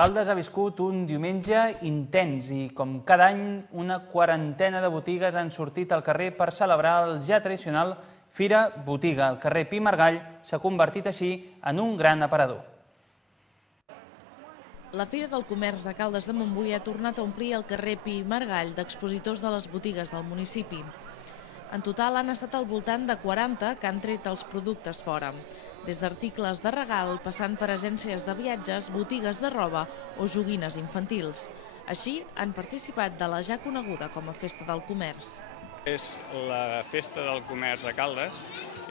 Caldes ha viscut un diumenge intens i, com cada any, una quarantena de botigues han sortit al carrer per celebrar el ja tradicional Fira Botiga. El carrer Pi Margall s'ha convertit així en un gran aparador. La Fira del Comerç de Caldes de Montbui ha tornat a omplir el carrer Pi Margall d'expositors de les botigues del municipi. En total han estat al voltant de 40 que han tret els productes fora, des d'articles de regal, passant per agències de viatges, botigues de roba o joguines infantils. Així, han participat de la ja coneguda com a Festa del Comerç. És la Festa del Comerç de Caldes,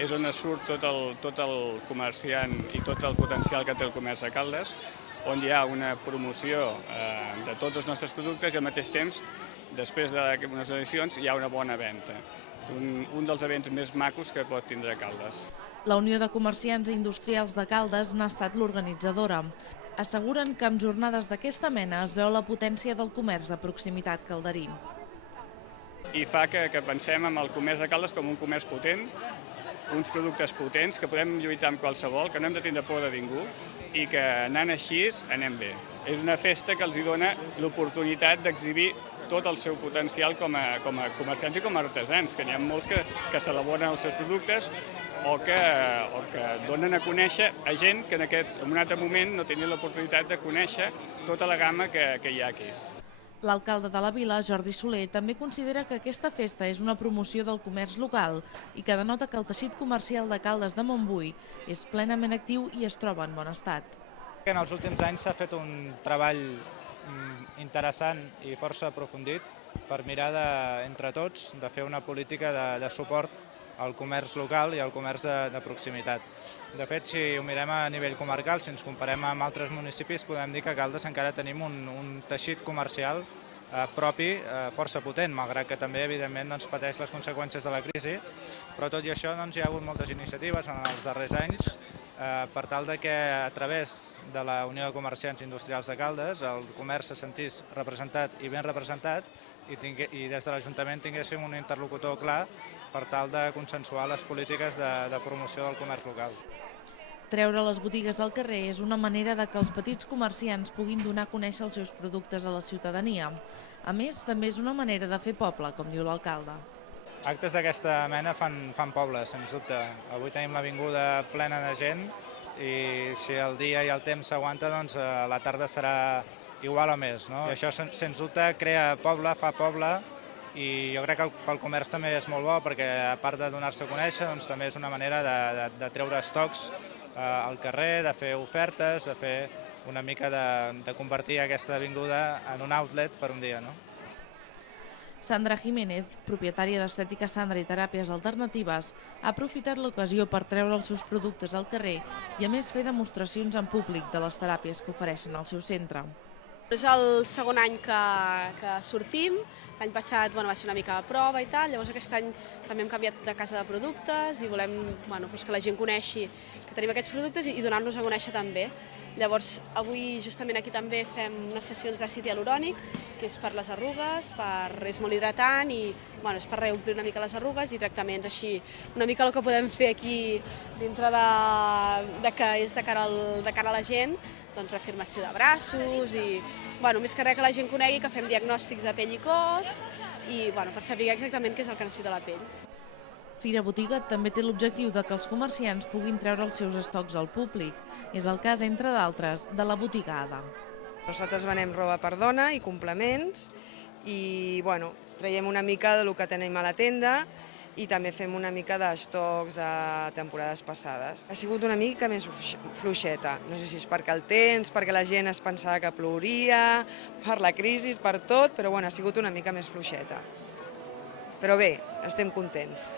és on surt tot el comerciant i tot el potencial que té el comerç de Caldes, on hi ha una promoció de tots els nostres productes i al mateix temps, després d'unes edicions, hi ha una bona venda. És un dels events més macos que pot tindre Caldes. La Unió de Comerciants i Industrials de Caldes n'ha estat l'organitzadora. Asseguren que amb jornades d'aquesta mena es veu la potència del comerç de proximitat calderí. I fa que pensem en el comerç de Caldes com un comerç potent, uns productes potents, que podem lluitar amb qualsevol, que no hem de tindre por de ningú i que anant així anem bé. És una festa que els dona l'oportunitat d'exhibir tot el seu potencial com a comerciants i com a artesans, que n'hi ha molts que s'elaboren els seus productes o que donen a conèixer a gent que en un altre moment no tenia l'oportunitat de conèixer tota la gamma que hi ha aquí. L'alcalde de la vila, Jordi Soler, també considera que aquesta festa és una promoció del comerç local i que denota que el teixit comercial de Caldes de Montbui és plenament actiu i es troba en bon estat. En els últims anys s'ha fet un treball interessant i força aprofundit per mirar entre tots de fer una política de suport al comerç local i al comerç de proximitat. De fet, si ho mirem a nivell comarcal, si ens comparem amb altres municipis, podem dir que a Caldes encara tenim un teixit comercial propi força potent, malgrat que també, evidentment, pateix les conseqüències de la crisi, però tot i això hi ha hagut moltes iniciatives en els darrers anys per tal que a través de la Unió de Comerciants Industrials de Caldes el comerç se sentís representat i ben representat i des de l'Ajuntament tinguéssim un interlocutor clar per tal de consensuar les polítiques de promoció del comerç local. Treure les botigues al carrer és una manera que els petits comerciants puguin donar a conèixer els seus productes a la ciutadania. A més, també és una manera de fer poble, com diu l'alcalde. Actes d'aquesta mena fan poble, sens dubte. Avui tenim l'avinguda plena de gent i si el dia i el temps s'aguanta, doncs la tarda serà igual o més. I això, sens dubte, crea poble, fa poble, i jo crec que pel comerç també és molt bo perquè, a part de donar-se a conèixer, també és una manera de treure estocs al carrer, de fer ofertes, de fer una mica de convertir aquesta avinguda en un outlet per un dia. Sandra Jiménez, propietària d'Estètica Sandra i Teràpies Alternatives, ha aprofitat l'ocasió per treure els seus productes al carrer i, a més, fer demostracions en públic de les teràpies que ofereixen al seu centre. És el segon any que sortim, l'any passat va ser una mica de prova i tal, llavors aquest any també hem canviat de casa de productes i volem que la gent coneixi que tenim aquests productes i donar-nos a conèixer també. Llavors, avui justament aquí també fem unes sessions d'àcid hialurònic, que és per les arrugues, és molt hidratant i és per reomplir una mica les arrugues i tractaments així. Una mica el que podem fer aquí dintre de que és de cara a la gent, doncs reafirmació de braços i més que res que la gent conegui que fem diagnòstics de pell i cos i per saber exactament què és el que necessita la pell. Fira Botiga també té l'objectiu que els comerciants puguin treure els seus estocs al públic. És el cas, entre d'altres, de la botiga Ada. Nosaltres venem roba per dona i complements i traiem una mica del que tenim a la tenda i també fem una mica d'estocs de temporades passades. Ha sigut una mica més fluixeta, no sé si és perquè el temps, perquè la gent es pensava que plouria, per la crisi, per tot, però ha sigut una mica més fluixeta. Però bé, estem contents.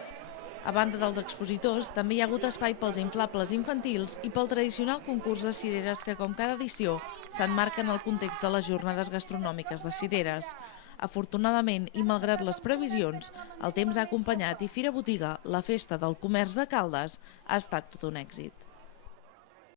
A banda dels expositors, també hi ha hagut espai pels inflables infantils i pel tradicional concurs de cireres que, com cada edició, s'emmarca en el context de les jornades gastronòmiques de cireres. Afortunadament, i malgrat les previsions, el temps ha acompanyat i Fira Botiga, la festa del comerç de Caldes, ha estat tot un èxit.